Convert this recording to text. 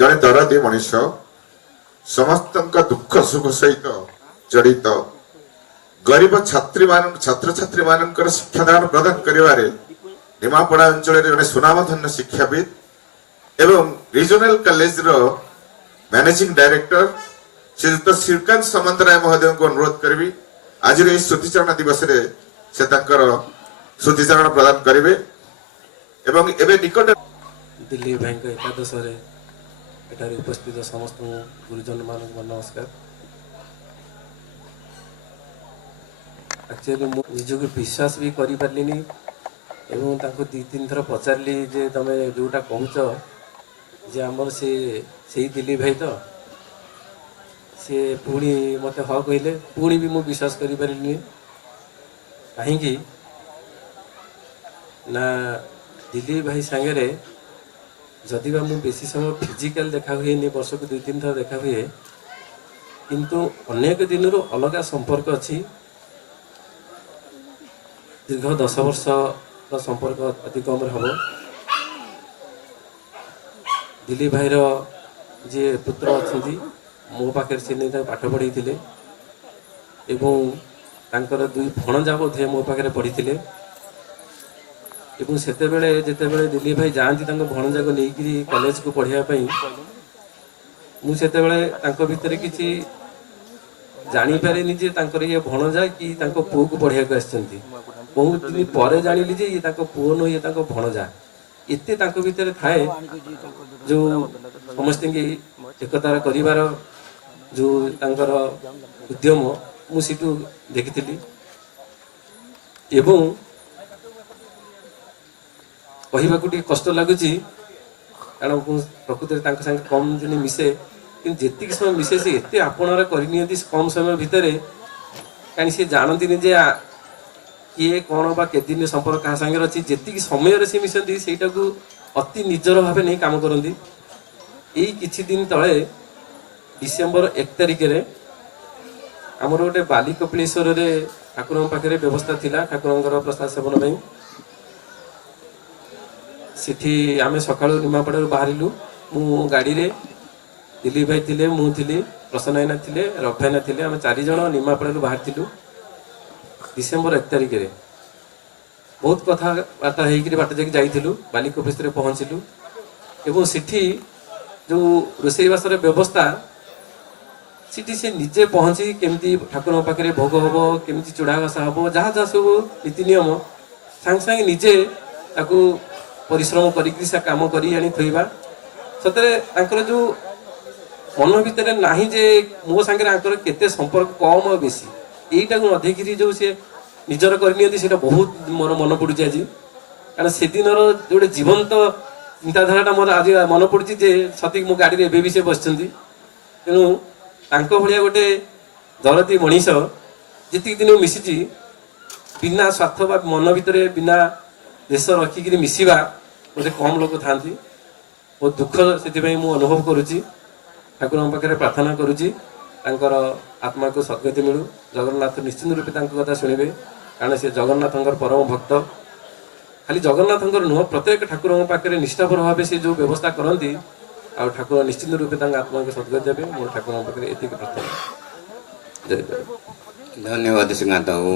जड़े दरदी मनीष समस्त दुख सुख सहित जड़ित गरीब छात्री छात्र छात्री मान शिक्षादान प्रदान कर निमापड़ा अंचल जड़े सुनामधन्य शिक्षाविद एवं रिजनल कॉलेज रो मैनेजिंग डायरेक्टर श्रीयुक्त श्रीकांत सामंतराय महोदय को अनुरोध करी आज श्रुतिचारण दिवस से श्रुतिचारण प्रदान करेंगे एवं एवं निकट दिल्ली भाई एकादश एठार उपस्थित समस्त गुरुजन मान नमस्कार। एक्चुअली निजक विश्वास भी कर पार्ली एवं दी तीन थर पचारि जे तुम जोटा कहच जे आमर से दिल्ली भाई तो सी पुणी मत हाँ कहले पुणी भी मुझे विश्वास कर पारि कहीं ना दिल्ली भाई सांगे जदि बा मुझे बेसी समय फिजिकल देखा हुए वर्ष को 2-3 थर देखा हुए किंतु अनेक दिन अलग संपर्क अच्छी दीर्घ 10 वर्ष संपर्क अति कम हम दिल्ली भाईर जी पुत्र अच्छा मो पाखे से नहीं पाठ पढ़ी थे एवं तांकर 2 भणजा बोधे मो पाखे पढ़ी थे से दिल्ली भाई जाती भणजा को लेकिन कॉलेज को पढ़ाई मुझे भितर किसी जापारे ये भणजा कि पुओ को पढ़ा बहुत दिन पर जानी जे ये पुओ नुह ये भणजा एत भितर थाए जो समस्त एकतार कर जो उद्यम मुझे देखी एवं कहवाक कष्ट लगुच कारण प्रकृति संगे कम दिन मिसे कि जी समय मिसे से एत आपणार करनी कम समय भितर कहीं सी जानती जे किए कौन बा के दिन संपर्क क्या सागर अच्छी जी समय से मिसती से अति निजर भाव नहीं काम करती यही किछि दिन तले डिसेम्बर 1 तारिख आमर गोटे बाली कपिलेश्वर ठाकुर पाखे व्यवस्था थिला ठाकुर प्रसाद सेवन सिठी आमे सकाळु निमापड़ा बाहरिलु मु गाड़ी रे दिल्ली भाई थिले मु थिली प्रसन्न भाईना थिले रफ भाईना थिले आमे 4 जण निमापड़ा बाहरिलु डिसेम्बर 1 तारिख रे बहुत कथा बार्ता हेकि बाट जाके जाइथिलु बालिक ऑफिस रे पहुंचिलु एवं सिठी जो रोषेईवासर व्यवस्था सिठी से निजे पहुंची केमती ठाकुर पाखे भोग हम केमती चूड़ा घसा हम जहाँ जहाँ सब नीति नियम सांगे सांगे निजे ताकू परिश्रम करी से काम करी आनी थोइबा सतरे जो मन भितर नाही जे मो सांगे केते संपर्क कम और बेसी यहीटा को नदेखी जो सी निजर करनी बहुत मोर मन पड़ुची आज कारण से दिन जो जीवंत चिंताधारा मोर आज मन पड़ुची जे सती मो गाड़ी रे भी से बस तेणु भाया गोटे दरदी मनीष जी दिन मिसी बिना स्वार्थ बा मन भितर बिना देश रखिक मिसवा गोटे कम लोग था बहुत दुख से मुझे अनुभव करुच्ची ठाकुर पाखे प्रार्थना करुच्ची आत्मा को सद्गति मिलू जगन्नाथ निश्चित रूपे कथा शुणे कारण से जगन्नाथ परम भक्त खाली जगन्नाथ नुह प्रत्येक ठाकुर पाखे निष्ठापर भाव से जो व्यवस्था करती आ ठाकुर निश्चित रूपे आत्मा को सद्गति देवे मोर ठाकुर पाखे ये प्रार्थना। धन्यवाद श्रीकांत बाबू।